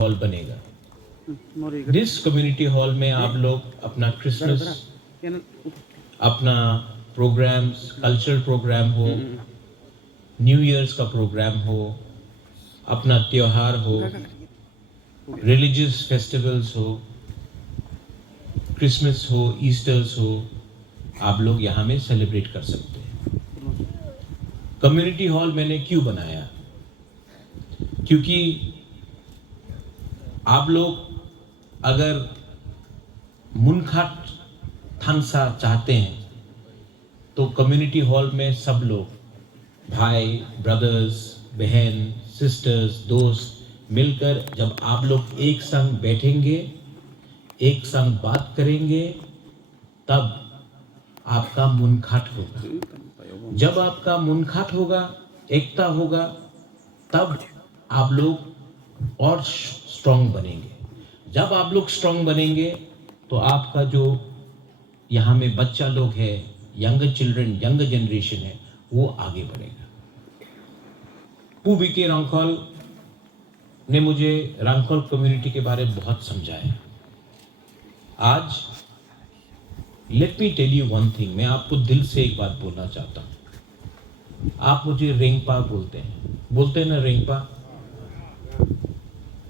Hall बनेगा। जिस community hall में आप लोग अपना क्रिसमस, अपना प्रोग्राम्स, कल्चरल प्रोग्राम हो, न्यू ईयर्स का प्रोग्राम हो, अपना त्योहार हो, रिलीजियस फेस्टिवल्स हो, क्रिसमस हो, ईस्टर्स हो, आप लोग यहाँ में सेलिब्रेट कर सकते हैं। कम्युनिटी हॉल मैंने क्यों बनाया? क्योंकि आप लोग अगर मुनखाट थानसा चाहते हैं तो कम्युनिटी हॉल में सब लोग भाई, ब्रदर्स, बहन, सिस्टर्स, दोस्त मिलकर जब आप लोग एक संग बैठेंगे, एक संग बात करेंगे, तब आपका मुनखाट होगा। जब आपका मुनखाट होगा, एकता होगा, तब आप लोग और स्ट्रांग बनेंगे। जब आप लोग स्ट्रांग बनेंगे तो आपका जो यहाँ में बच्चा लोग है, यंग चिल्ड्रन, यंग जनरेशन है, वो आगे बढ़ेगा। पू बीके रांखल ने मुझे रांखल कम्युनिटी के बारे में बहुत समझाया। आज let me tell you one thing, मैं आपको दिल से एक बात बोलना चाहता हूँ। आप मुझे रेंगपा बोलते हैं ना, रेंगपा।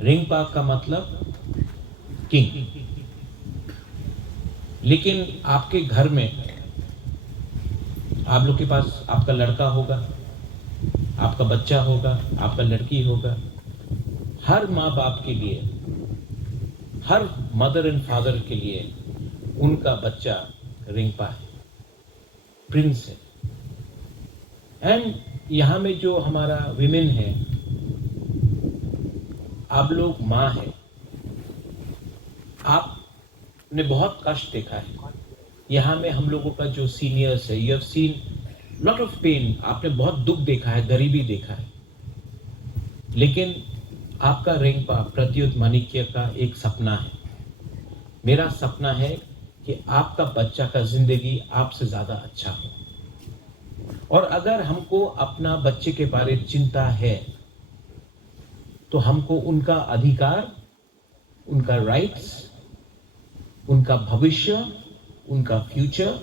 रेंगपा का मतलब किंग। लेकिन आपके घर में आप लोग के पास आपका लड़का होगा, आपका बच्चा होगा, आपका लड़की होगा। हर माँ बाप के लिए, हर मदर एंड फादर के लिए उनका बच्चा रिंगपा है, प्रिंस है। एंड यहाँ में जो हमारा विमेन है, आप लोग माँ है। आपने बहुत कष्ट देखा है। यहाँ में हम लोगों का जो सीनियर्स है, you have seen lot of pain. आपने बहुत दुख देखा है, गरीबी देखा है। लेकिन आपका रेंगपा प्रत्युत माणिक्य का एक सपना है। मेरा सपना है कि आपका बच्चा का जिंदगी आपसे ज्यादा अच्छा हो। और अगर हमको अपना बच्चे के बारे में चिंता है तो हमको उनका अधिकार, उनका राइट्स, उनका भविष्य, उनका फ्यूचर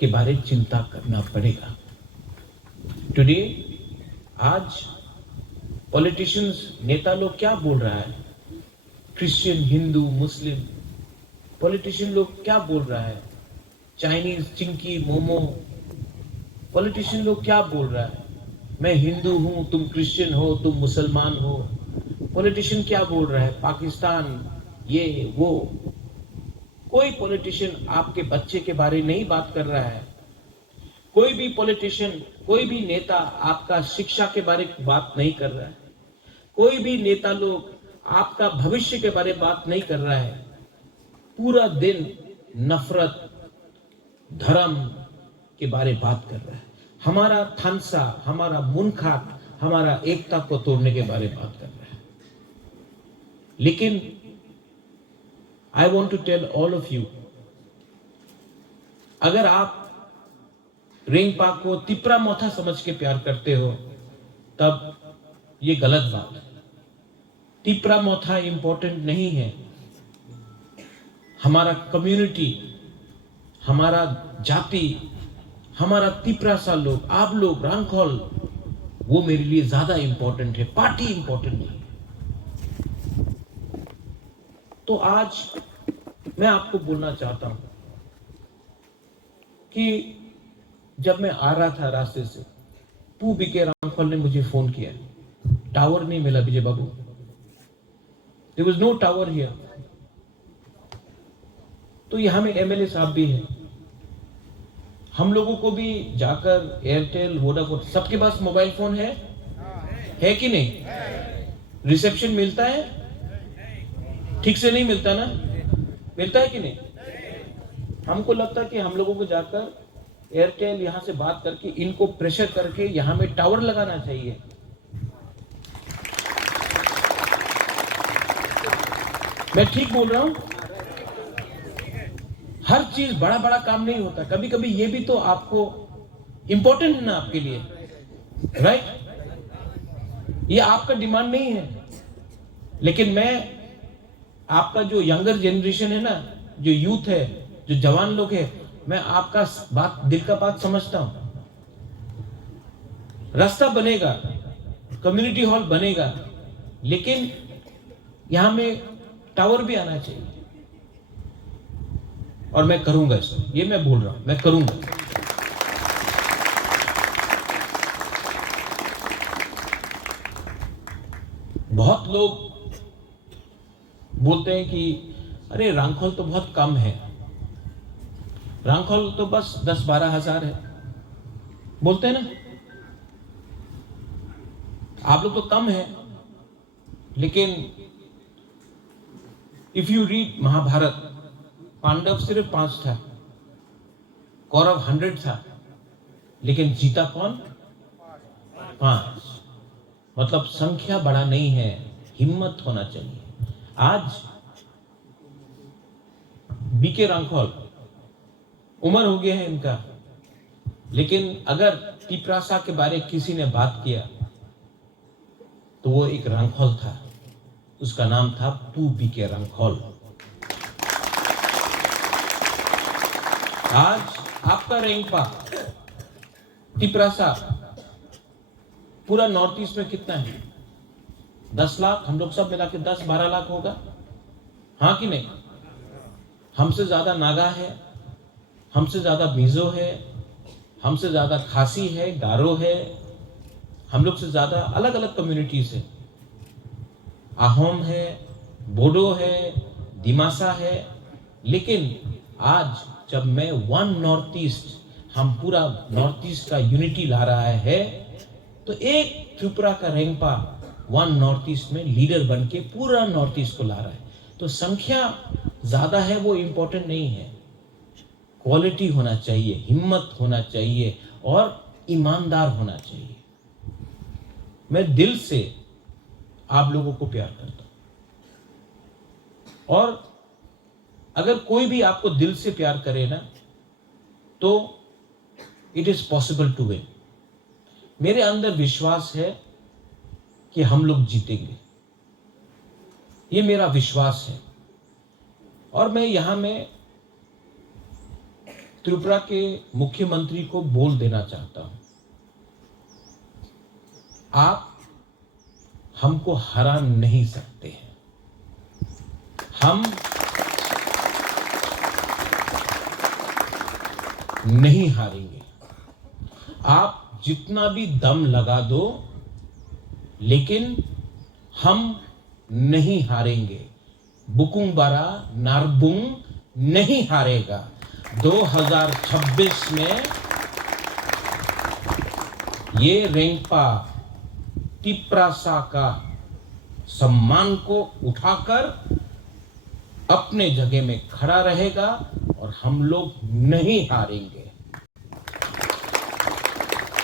के बारे में चिंता करना पड़ेगा। टुडे, आज पॉलिटिशियंस, नेता लोग क्या बोल रहा है? क्रिश्चियन, हिंदू, मुस्लिम पॉलिटिशियन लोग क्या बोल रहा है? चाइनीज, चिंकी, मोमो पॉलिटिशियन लोग क्या बोल रहा है? मैं हिंदू हूं, तुम क्रिश्चियन हो, तुम मुसलमान हो। पॉलिटिशियन क्या बोल रहा है? पाकिस्तान, ये वो। कोई पॉलिटिशियन आपके बच्चे के बारे नहीं बात कर रहा है। कोई भी पॉलिटिशियन, कोई भी नेता आपका शिक्षा के बारे में बात नहीं कर रहा है। कोई भी नेता लोग आपका भविष्य के बारे में बात नहीं कर रहा है। पूरा दिन नफरत, धर्म के बारे में बात कर रहा है। हमारा थानसा, हमारा मुनखाट, हमारा एकता को तोड़ने के बारे में बात कर रहा है। लेकिन I want to tell all of you, अगर आप रेंगपा को तिपरा मोथा समझ के प्यार करते हो, तब ये गलत बात है। तिपरा मोथा इंपॉर्टेंट नहीं है। हमारा कम्युनिटी, हमारा जाति, हमारा तिपरा सा लोग, आप लोग, रांखल, वो मेरे लिए ज्यादा इंपॉर्टेंट है। पार्टी इंपॉर्टेंट नहीं है। तो आज मैं आपको बोलना चाहता हूं कि जब मैं आ रहा था रास्ते से, पू बीके रांखल ने मुझे फोन किया। टावर नहीं मिला Vijay Babu, there was no tower here. तो यहां में एमएलए साहब भी हैं। हम लोगों को भी जाकर एयरटेल, वोडाफोन, सबके पास मोबाइल फोन है कि नहीं? रिसेप्शन मिलता है? ठीक से नहीं मिलता ना? मिलता है कि नहीं? हमको लगता है कि हम लोगों को जाकर एयरटेल यहां से बात करके इनको प्रेशर करके यहां में टावर लगाना चाहिए। मैं ठीक बोल रहा हूं? हर चीज बड़ा बड़ा काम नहीं होता। कभी कभी ये भी तो आपको इंपॉर्टेंट है ना आपके लिए, राइट? ये आपका डिमांड नहीं है। लेकिन मैं आपका जो यंगर जनरेशन है ना, जो यूथ है, जो जवान लोग है, मैं आपका बात, दिल का बात समझता हूं। रास्ता बनेगा, कम्युनिटी हॉल बनेगा, लेकिन यहां में टावर भी आना चाहिए। और मैं करूंगा इसको, ये मैं बोल रहा हूं, मैं करूंगा। बहुत लोग बोलते हैं कि अरे रांखोल तो बहुत कम है, रांखोल तो बस 10-12 हजार है, बोलते हैं ना, आप लोग तो कम है। लेकिन if you read Mahabharata, Pandava सिर्फ 5 था, कौरव 100 था, लेकिन जीता कौन? 5। मतलब संख्या बड़ा नहीं है, हिम्मत होना चाहिए। आज बीके रांखोल उम्र हो गया है इनका, लेकिन अगर तिपरासा के बारे किसी ने बात किया तो वो एक रांखोल था, उसका नाम था पू बीके रांखोल। आज आपका रेंगपा तिपरासा पूरा नॉर्थ ईस्ट में कितना है? 10 लाख, हम लोग सब मिला के 10-12 लाख होगा, हाँ कि नहीं? हमसे ज्यादा नागा है, हमसे ज्यादा मिजो है, हमसे ज्यादा खासी है, गारो है, हम लोग से ज्यादा अलग अलग कम्युनिटीज है, आहोम है, बोडो है, दिमासा है। लेकिन आज जब मैं वन नॉर्थ ईस्ट, हम पूरा नॉर्थ ईस्ट का यूनिटी ला रहा है, तो एक त्रिपुरा का रेंगपा वन नॉर्थ ईस्ट में लीडर बन के पूरा नॉर्थ ईस्ट को ला रहा है। तो संख्या ज्यादा है वो इंपॉर्टेंट नहीं है, क्वालिटी होना चाहिए, हिम्मत होना चाहिए और ईमानदार होना चाहिए। मैं दिल से आप लोगों को प्यार करता हूं, और अगर कोई भी आपको दिल से प्यार करे ना, तो it is possible to win. मेरे अंदर विश्वास है कि हम लोग जीतेंगे, ये मेरा विश्वास है। और मैं यहां में त्रिपुरा के मुख्यमंत्री को बोल देना चाहता हूं, आप हमको हरा नहीं सकते हैं, हम नहीं हारेंगे। आप जितना भी दम लगा दो, लेकिन हम नहीं हारेंगे। बुकुंग बारा नारबुंग नहीं हारेगा। 2026 में ये रेंगपा तिपरासा का सम्मान को उठाकर अपने जगह में खड़ा रहेगा और हम लोग नहीं हारेंगे।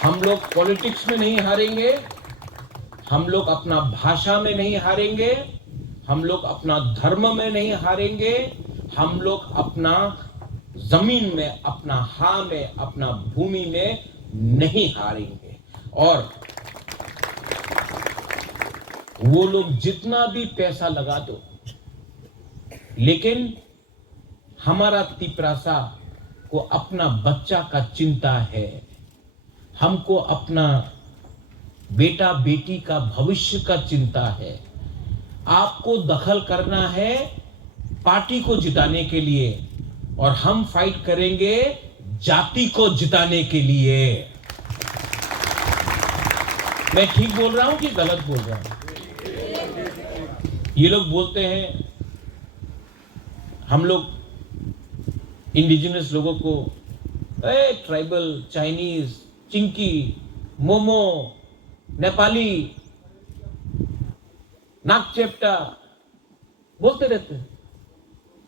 हम लोग पॉलिटिक्स में नहीं हारेंगे, हम लोग अपना भाषा में नहीं हारेंगे, हम लोग अपना धर्म में नहीं हारेंगे, हम लोग अपना जमीन में, अपना हा में, अपना भूमि में नहीं हारेंगे। और वो लोग जितना भी पैसा लगा दो, लेकिन हमारा तिपरासा को अपना बच्चा का चिंता है, हमको अपना बेटा बेटी का भविष्य का चिंता है। आपको दखल करना है पार्टी को जिताने के लिए, और हम फाइट करेंगे जाति को जिताने के लिए। मैं ठीक बोल रहा हूं कि गलत बोल रहा हूं? ये लोग बोलते हैं, हम लोग इंडिजिनस लोगों को ट्राइबल, चाइनीज, चिंकी, मोमो, नेपाली, नागचेप्टा बोलते रहते हैं।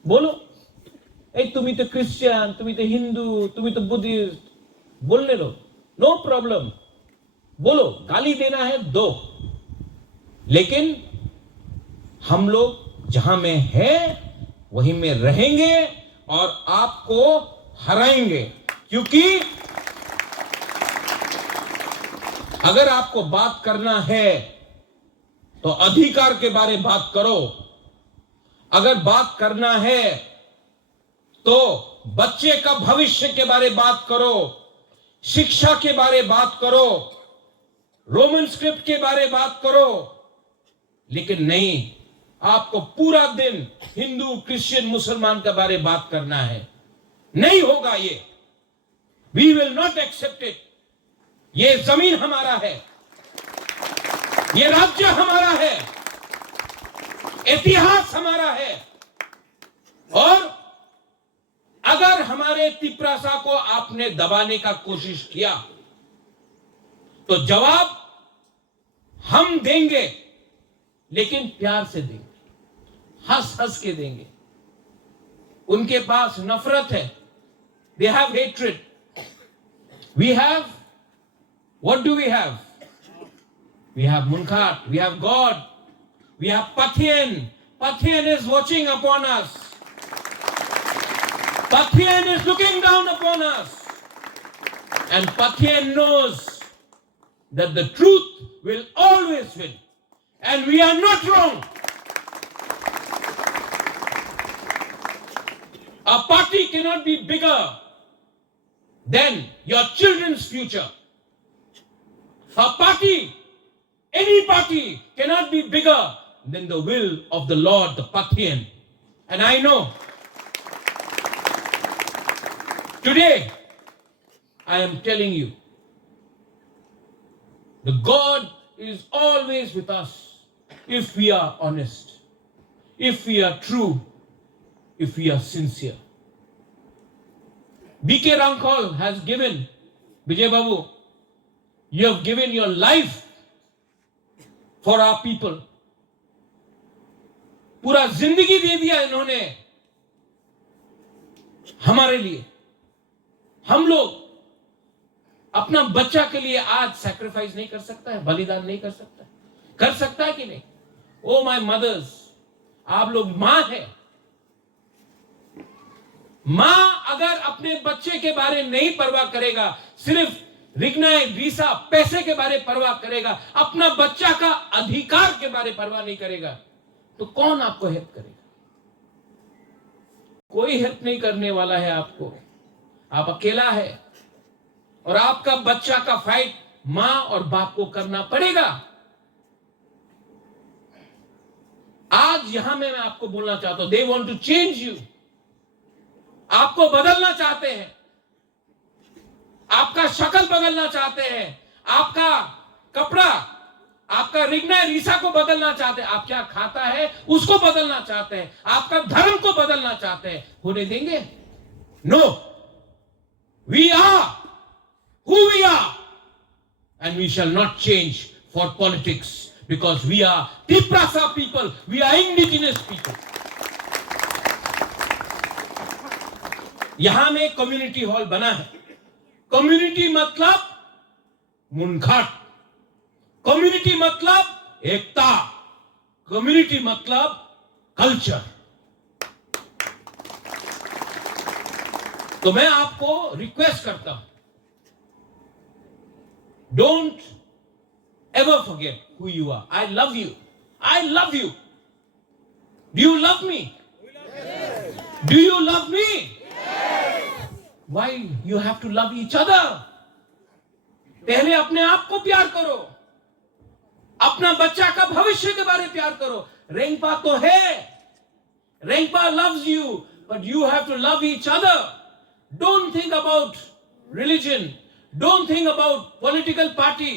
बोलो, तुम्ही तो क्रिश्चियन, तुम्ही तो हिंदू, तुम्ही तो बुद्धिस्ट, बोलने लो, नो प्रॉब्लम, बोलो, गाली देना है दो, लेकिन हम लोग जहां में हैं वहीं में रहेंगे और आपको हराएंगे। क्योंकि अगर आपको बात करना है तो अधिकार के बारे में बात करो। अगर बात करना है तो बच्चे का भविष्य के बारे में बात करो, शिक्षा के बारे में बात करो, रोमन स्क्रिप्ट के बारे में बात करो। लेकिन नहीं, आपको पूरा दिन हिंदू, क्रिश्चियन, मुसलमान के बारे में बात करना है। नहीं होगा ये। We will not accept it. ये जमीन हमारा है, ये राज्य हमारा है, इतिहास हमारा है। और अगर हमारे तिपरासा को आपने दबाने का कोशिश किया तो जवाब हम देंगे, लेकिन प्यार से देंगे, हंस हंस के देंगे। उनके पास नफरत है, they have hatred. We have, what do we have? We have Munkhat, we have God, we have Pathian. Pathian is watching upon us. Pathian is looking down upon us. And Pathian knows that the truth will always win. And we are not wrong. A party cannot be bigger than your children's future. A party, any party cannot be bigger than the will of the Lord, the Pathian. And I know today I am telling you, the God is always with us if we are honest, if we are true, if we are sincere. B.K. Rankol has given, Vijay Babu, you have given your life for our people. पूरा जिंदगी दे दिया इन्होंने हमारे लिए। हम लोग अपना बच्चा के लिए आज सैक्रिफाइस नहीं कर सकता है, बलिदान नहीं कर सकता है? कर सकता है कि नहीं? ओ माय मदर्स, आप लोग मां है। मां अगर अपने बच्चे के बारे में नहीं परवाह करेगा, सिर्फ रिग्नाए वीसा पैसे के बारे परवाह करेगा, अपना बच्चा का अधिकार के बारे परवाह नहीं करेगा, तो कौन आपको हेल्प करेगा? कोई हेल्प नहीं करने वाला है आपको। आप अकेला है और आपका बच्चा का फाइट मां और बाप को करना पड़ेगा। आज यहां में मैं आपको बोलना चाहता हूं, they want to change you. आपको बदलना चाहते हैं, आपका शक्ल बदलना चाहते हैं, आपका कपड़ा, आपका रिग्ना रीसा को बदलना चाहते हैं, आप क्या खाता है उसको बदलना चाहते हैं, आपका धर्म को बदलना चाहते हैं। होने देंगे? No, we are who we are and we shall not change for politics because we are Tiprasa people, we are indigenous people. यहां में कम्युनिटी हॉल बना है। कम्युनिटी मतलब मुनघाट, कम्युनिटी मतलब एकता, कम्युनिटी मतलब कल्चर। तो मैं आपको रिक्वेस्ट करता हूं, don't ever forget who you are. I love you. I love you. Do you love me? Yes. Do you love me? Yes. Why you have to love each other? पहले अपने आप को प्यार करो, अपना बच्चा का भविष्य के बारे में प्यार करो। रेंगपा तो है, रेंगपा loves you, but you have to love each other. Don't think about religion. Don't think about political party.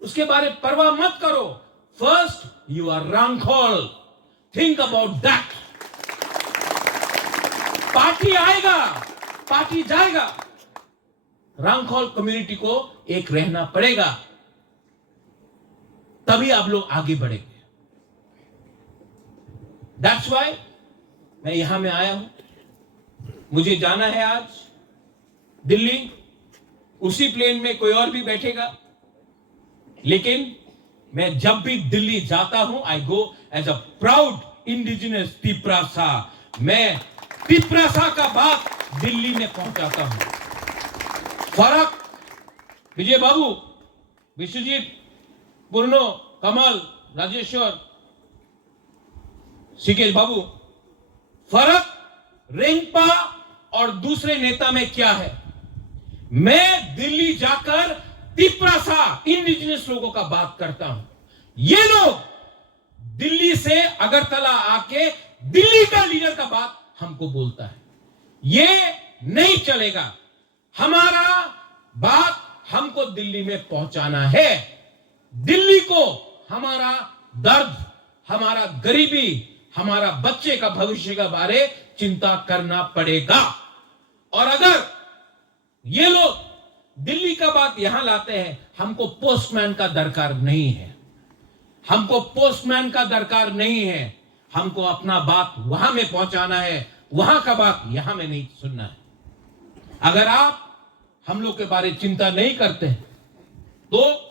उसके बारे में परवाह मत करो। First, you are Rankol. Think about that. Party आएगा, पार्टी जाएगा, रांखोल कम्युनिटी को एक रहना पड़ेगा, तभी आप लोग आगे बढ़ेंगे। That's why मैं यहां में आया हूं। मुझे जाना है आज दिल्ली, उसी प्लेन में कोई और भी बैठेगा, लेकिन मैं जब भी दिल्ली जाता हूं, I go as a proud indigenous Tiprasa. मैं तिपरासा का बात दिल्ली में पहुंचाता हूं। फर्क विजय बाबू, विश्वजीत, पूर्णो, कमल, राजेश्वर, सिकेश बाबू, फर्क रेंगपा और दूसरे नेता में क्या है? मैं दिल्ली जाकर तिपरासा इंडिजिनस लोगों का बात करता हूं। ये लोग दिल्ली से अगरतला आके दिल्ली का लीडर का बात हमको बोलता है। ये नहीं चलेगा। हमारा बात हमको दिल्ली में पहुंचाना है। दिल्ली को हमारा दर्द, हमारा गरीबी, हमारा बच्चे का भविष्य के बारे चिंता करना पड़ेगा। और अगर ये लोग दिल्ली का बात यहां लाते हैं, हमको पोस्टमैन का दरकार नहीं है। हमको पोस्टमैन का दरकार नहीं है। हमको अपना बात वहां में पहुंचाना है, वहां का बात यहां में नहीं सुनना है। अगर आप हम लोग के बारे चिंता नहीं करते हैं, तो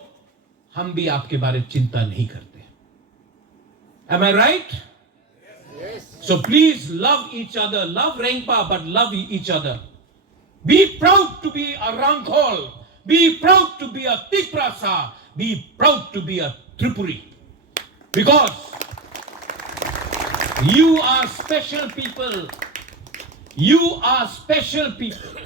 हम भी आपके बारे चिंता नहीं करते। Am I right? Yes. So please love each other. Love Rengpa, but love each other. Be proud to be a Rangkhol. Be proud to be a Tiprasa. Be proud to be a Tripuri. Because you are special people. You are special people.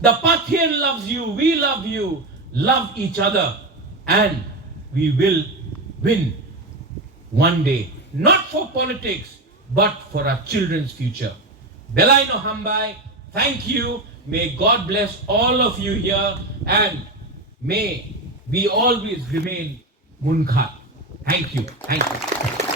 The Pathian loves you. We love you. Love each other. And we will win one day. Not for politics, but for our children's future. Belaino Hambai, thank you. May God bless all of you here, and may we always remain Munkhat. Thank you. Thank you.